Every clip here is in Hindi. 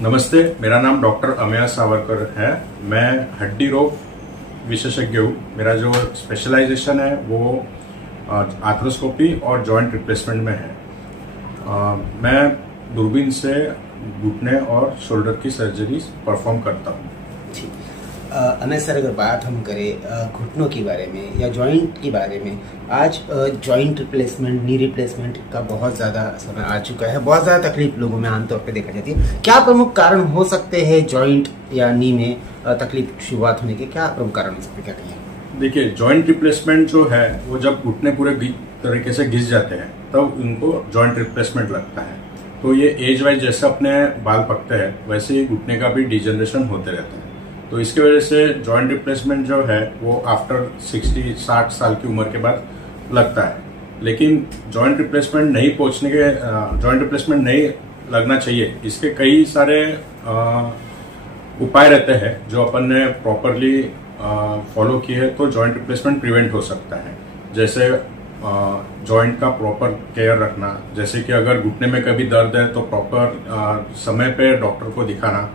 नमस्ते, मेरा नाम डॉक्टर अमेय सावरकर है। मैं हड्डी रोग विशेषज्ञ हूँ। मेरा जो स्पेशलाइजेशन है वो आर्थ्रोस्कोपी और जॉइंट रिप्लेसमेंट में है। मैं दूरबीन से घुटने और शोल्डर की सर्जरी परफॉर्म करता हूँ। अमेय सर, अगर बात हम करें घुटनों के बारे में या जॉइंट के बारे में, आज जॉइंट रिप्लेसमेंट, नी रिप्लेसमेंट का बहुत ज़्यादा समय आ चुका है। बहुत ज़्यादा तकलीफ लोगों में आमतौर पे देखा जाती है। क्या प्रमुख कारण हो सकते हैं जॉइंट या नी में तकलीफ शुरुआत होने के? क्या प्रमुख कारण हो सकते, क्या कहिए? देखिए, जॉइंट रिप्लेसमेंट जो है वो जब घुटने पूरे तरीके से घिस जाते हैं तब उनको जॉइंट रिप्लेसमेंट लगता है। तो ये एज वाइज जैसे अपने बाल पकते हैं वैसे ही घुटने का भी डिजनरेशन होते रहता है। तो इसकी वजह से जॉइंट रिप्लेसमेंट जो है वो आफ्टर 60 साल की उम्र के बाद लगता है। लेकिन जॉइंट रिप्लेसमेंट नहीं लगना चाहिए, इसके कई सारे उपाय रहते हैं जो अपन ने प्रॉपरली फॉलो किए हैं तो जॉइंट रिप्लेसमेंट प्रिवेंट हो सकता है। जैसे जॉइंट का प्रॉपर केयर रखना, जैसे कि अगर घुटने में कभी दर्द है तो प्रॉपर समय पे डॉक्टर को दिखाना।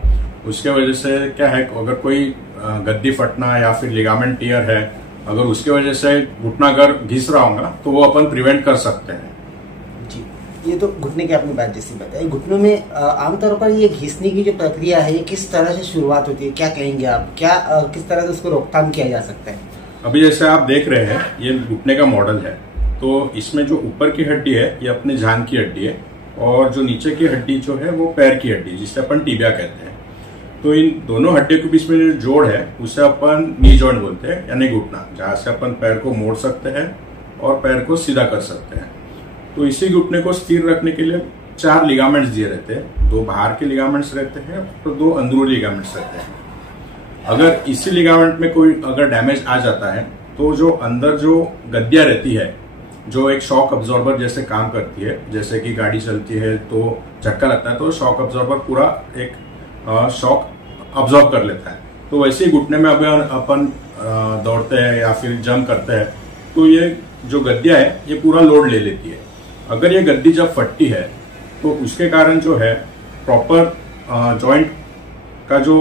उसके वजह से क्या है, अगर कोई गद्दी फटना या फिर लिगामेंट टियर है, अगर उसके वजह से घुटना अगर घिस रहा होगा तो वो अपन प्रिवेंट कर सकते हैं। जी, ये तो घुटने की आपने बात जैसी बताई। घुटनों में आमतौर पर ये घिसने की जो प्रक्रिया है ये किस तरह से शुरुआत होती है, क्या कहेंगे आप? क्या किस तरह से उसको रोकथाम किया जा सकता है? अभी जैसे आप देख रहे हैं ये घुटने का मॉडल है। तो इसमें जो ऊपर की हड्डी है ये अपने जांघ की हड्डी है और जो नीचे की हड्डी जो है वो पैर की हड्डी जिसे अपन टिबिया कहते हैं। तो इन दोनों हड्डियों के बीच में जो जोड़ है उसे अपन नी जॉइंट बोलते हैं, यानी घुटना, जहां से अपन पैर को मोड़ सकते हैं और पैर को सीधा कर सकते हैं। तो इसी घुटने को स्थिर रखने के लिए 4 लिगामेंट्स दिए रहते हैं। 2 बाहर के लिगामेंट्स रहते हैं और 2 अंदरूनी लिगामेंट्स रहते हैं। अगर इसी लिगामेंट में कोई अगर डैमेज आ जाता है तो जो अंदर जो गद्दियां रहती है, जो एक शॉक अब्जॉर्बर जैसे काम करती है, जैसे कि गाड़ी चलती है तो झटका लगता है तो शॉक अब्जॉर्बर पूरा एक शॉक अब्जॉर्ब कर लेता है। तो वैसे ही घुटने में अगर अपन दौड़ते हैं या फिर जंप करते हैं तो ये जो गद्दियां है ये पूरा लोड ले लेती है। अगर ये गद्दी जब फटती है तो उसके कारण जो है प्रॉपर जॉइंट का जो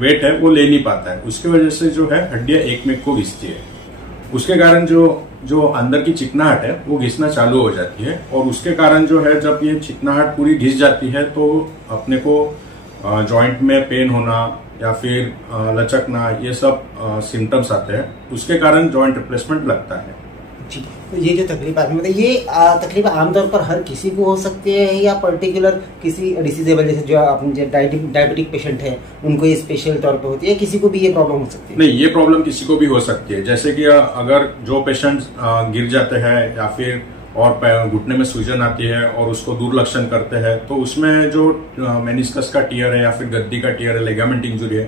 वेट है वो ले नहीं पाता है। उसकी वजह से जो है हड्डियां एक में को घिसती है। उसके कारण जो अंदर की चिकनाहट है वो घिसना चालू हो जाती है और उसके कारण जो है जब ये चिकनाहट पूरी घिस जाती है तो अपने को जॉइंट में पेन होना या फिर लचकना, ये सब सिम्टम्स आते हैं। उसके कारण जॉइंट रिप्लेसमेंट लगता है। जी, तो ये जो तकलीफ आपने बताई, ये तकलीफ आमतौर पर हर किसी को हो सकती है या पर्टिकुलर किसी डिसीजेबल, जैसे जो आपने डायबिटिक पेशेंट है उनको ये स्पेशल तौर पे होती है, किसी को भी ये प्रॉब्लम हो सकती है? नहीं, ये प्रॉब्लम किसी को भी हो सकती है। जैसे कि अगर जो पेशेंट गिर जाते हैं या फिर और घुटने में सूजन आती है और उसको दुर्लक्षण करते हैं तो उसमें जो मेनिस्कस का टियर है या फिर गद्दी का टियर है, लिगामेंट इंजुरी है,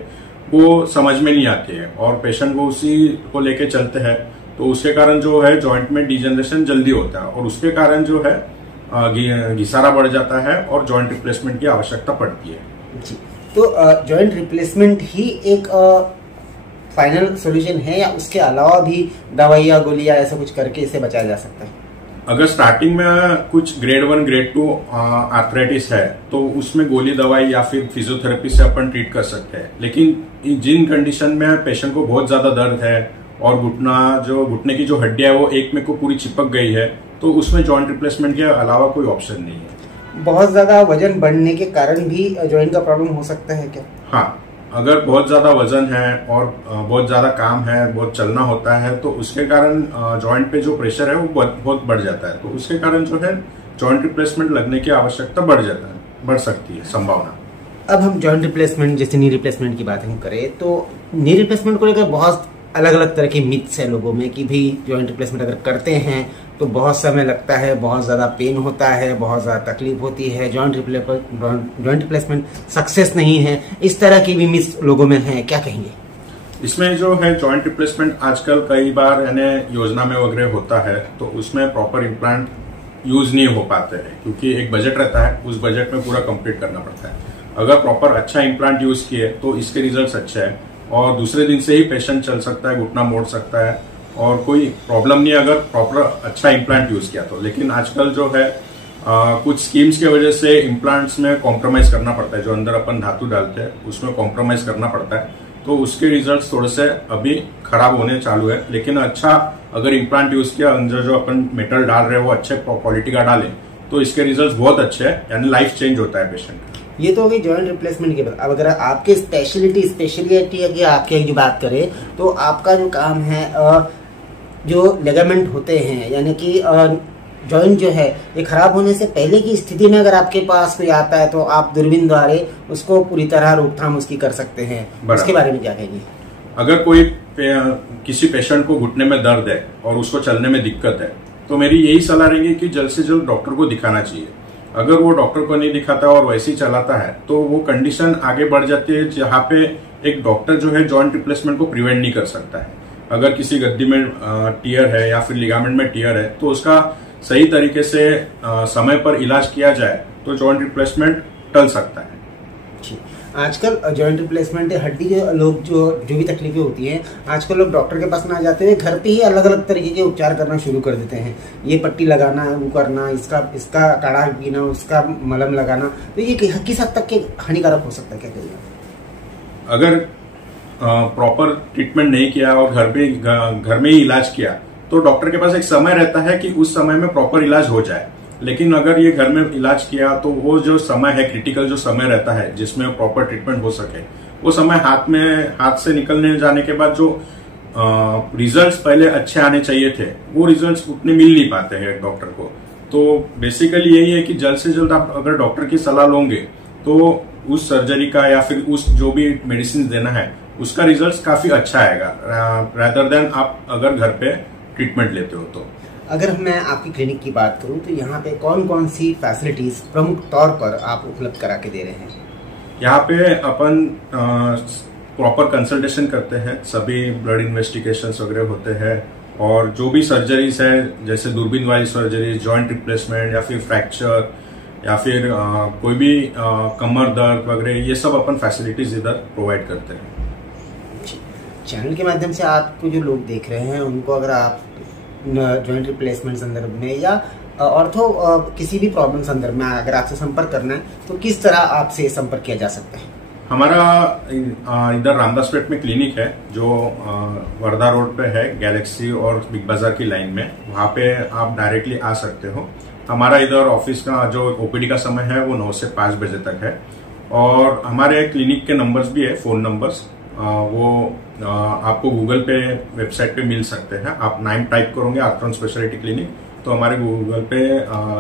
वो समझ में नहीं आती है और पेशेंट को उसी को लेके चलते हैं। तो उसके कारण जो है जॉइंट में डिजनरेशन जल्दी होता है और उसके कारण जो है घिसारा बढ़ जाता है और जॉइंट रिप्लेसमेंट की आवश्यकता पड़ती है। जी, तो जॉइंट रिप्लेसमेंट ही एक फाइनल सॉल्यूशन है या उसके अलावा भी दवाइयाँ, गोलियां ऐसा कुछ करके इसे बचाया जा सकता है? अगर स्टार्टिंग में कुछ ग्रेड 1 ग्रेड 2 आर्थराइटिस है तो उसमें गोली दवाई या फिर फिजियोथेरेपी से अपन ट्रीट कर सकते हैं। लेकिन जिन कंडीशन में पेशेंट को बहुत ज्यादा दर्द है और घुटने की जो हड्डियां है वो एक में को पूरी चिपक गई है तो उसमें जॉइंट रिप्लेसमेंट के अलावा कोई ऑप्शन नहीं है। बहुत ज्यादा वजन बढ़ने के कारण भी जॉइंट का प्रॉब्लम हो सकता है क्या? हाँ, अगर बहुत ज्यादा वजन है और बहुत ज्यादा काम है, बहुत चलना होता है तो उसके कारण जॉइंट पे जो प्रेशर है वो बहुत बढ़ जाता है। तो उसके कारण जो है जॉइंट रिप्लेसमेंट लगने की आवश्यकता बढ़ सकती है, संभावना। अब हम जॉइंट रिप्लेसमेंट जैसे नी रिप्लेसमेंट की बात हम करें तो नी रिप्लेसमेंट को लेकर बहुत अलग अलग तरह के मिथ्स है लोगों में कि भाई जॉइंट रिप्लेसमेंट अगर करते हैं तो बहुत समय लगता है, बहुत ज़्यादा पेन होता है, बहुत ज़्यादा तकलीफ होती है, जॉइंट रिप्लेसमेंट सक्सेस नहीं है। इस तरह की भी मिथ्स लोगों में है, क्या कहेंगे? इसमें जो है जॉइंट रिप्लेसमेंट आजकल कई बार यानी योजना में वगैरह होता है तो उसमें प्रॉपर इम्प्लांट यूज नहीं हो पाते हैं क्योंकि एक बजट रहता है, उस बजट में पूरा कंप्लीट करना पड़ता है। अगर प्रॉपर अच्छा इम्प्लांट यूज किए तो इसके रिजल्ट अच्छे हैं और दूसरे दिन से ही पेशेंट चल सकता है, घुटना मोड़ सकता है और कोई प्रॉब्लम नहीं अगर प्रॉपर अच्छा इम्प्लांट यूज किया तो। लेकिन आजकल जो है कुछ स्कीम्स की वजह से इम्प्लांट्स में कॉम्प्रोमाइज करना पड़ता है, जो अंदर अपन धातु डालते हैं उसमें कॉम्प्रोमाइज करना पड़ता है, तो उसके रिजल्ट्स थोड़े से अभी खराब होने चालू है। लेकिन अच्छा, अगर इम्प्लांट यूज किया, अंदर जो अपन मेटल डाल रहे हैं वो अच्छे क्वालिटी का डालें तो इसके रिजल्ट्स बहुत अच्छे हैं, यानी लाइफ चेंज होता है पेशेंट का। ये तो हो गई जॉइंट रिप्लेसमेंट की बात। अब अगर आपके स्पेशलिटी की आपकी जो बात करें तो आपका जो काम है जो लिगामेंट होते हैं, यानी कि जॉइंट जो है ये खराब होने से पहले की स्थिति में अगर आपके पास कोई आता है तो आप दूरबीन द्वारा उसको पूरी तरह रोकथाम उसकी कर सकते हैं। इसके बारे में क्या कहेंगे? अगर कोई किसी पेशेंट को घुटने में दर्द है और उसको चलने में दिक्कत है तो मेरी यही सलाह रहेगी कि जल्द से जल्द डॉक्टर को दिखाना चाहिए। अगर वो डॉक्टर को नहीं दिखाता और वैसे ही चलाता है तो वो कंडीशन आगे बढ़ जाती है, जहाँ पे एक डॉक्टर जो है जॉइंट रिप्लेसमेंट को प्रिवेंट नहीं कर सकता है। अगर किसी गद्दी में टियर है या फिर लिगामेंट में टियर है तो उसका सही तरीके से समय पर इलाज किया जाए तो जॉइंट रिप्लेसमेंट टल सकता है। आजकल जॉइंट रिप्लेसमेंट हड्डी के लोग जो भी तकलीफें होती हैं, आजकल लोग डॉक्टर के पास ना जाते हुए घर पे ही अलग अलग तरीके के उपचार करना शुरू कर देते हैं। ये पट्टी लगाना है, वो करना, इसका काढ़ा पीना, उसका मलम लगाना, तो ये किस हद तक के हानिकारक हो सकता है, क्या कहिएगा? अगर प्रॉपर ट्रीटमेंट नहीं किया और घर में ही इलाज किया तो डॉक्टर के पास एक समय रहता है कि उस समय में प्रॉपर इलाज हो जाए। लेकिन अगर ये घर में इलाज किया तो वो जो समय है, क्रिटिकल जो समय रहता है जिसमें प्रॉपर ट्रीटमेंट हो सके, वो समय हाथ से निकलने जाने के बाद जो रिजल्ट्स पहले अच्छे आने चाहिए थे वो रिजल्ट्स उतने मिल नहीं पाते हैं डॉक्टर को। तो बेसिकली यही है कि जल्द से जल्द आप अगर डॉक्टर की सलाह लोगे तो उस सर्जरी का या फिर उस जो भी मेडिसिन देना है उसका रिजल्ट काफी अच्छा आएगा, रादर देन आप अगर घर पे ट्रीटमेंट लेते हो तो। अगर मैं आपकी क्लिनिक की बात करूं तो यहाँ पे कौन कौन सी फैसिलिटीज प्रमुख तौर पर आप उपलब्ध करा के दे रहे हैं? यहाँ पे अपन प्रॉपर कंसल्टेशन करते हैं, सभी ब्लड इन्वेस्टिगेशंस वगैरह होते हैं, और जो भी सर्जरीज है जैसे दूरबीन वाली सर्जरी, जॉइंट रिप्लेसमेंट या फिर फ्रैक्चर या फिर कोई भी कमर दर्द वगैरह, ये सब अपन फैसिलिटीज इधर प्रोवाइड करते हैं। चैनल के माध्यम से आपको जो लोग देख रहे हैं उनको अगर आप जॉइंट रिप्लेसमेंट संदर्भ में या ऑर्थो किसी भी प्रॉब्लम संदर्भ में अगर आपसे संपर्क करना है तो किस तरह आपसे संपर्क किया जा सकता है? हमारा इधर रामदासपेट में क्लिनिक है जो वर्धा रोड पे है, गैलेक्सी और बिग बाजार की लाइन में। वहां पे आप डायरेक्टली आ सकते हो। हमारा इधर ऑफिस का जो ओपीडी का समय है वो 9 से 5 बजे तक है, और हमारे क्लिनिक के नंबर्स भी है, फोन नंबर्स, वो आपको गूगल पे वेबसाइट पे मिल सकते हैं। आप नाम टाइप करोगे आर्थ्रोन स्पेशलिटी क्लिनिक तो हमारे गूगल पे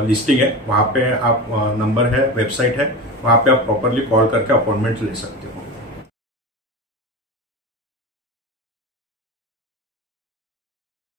लिस्टिंग है, वहां पे आप नंबर है, वेबसाइट है, वहां पे आप प्रॉपरली कॉल करके अपॉइंटमेंट ले सकते हो।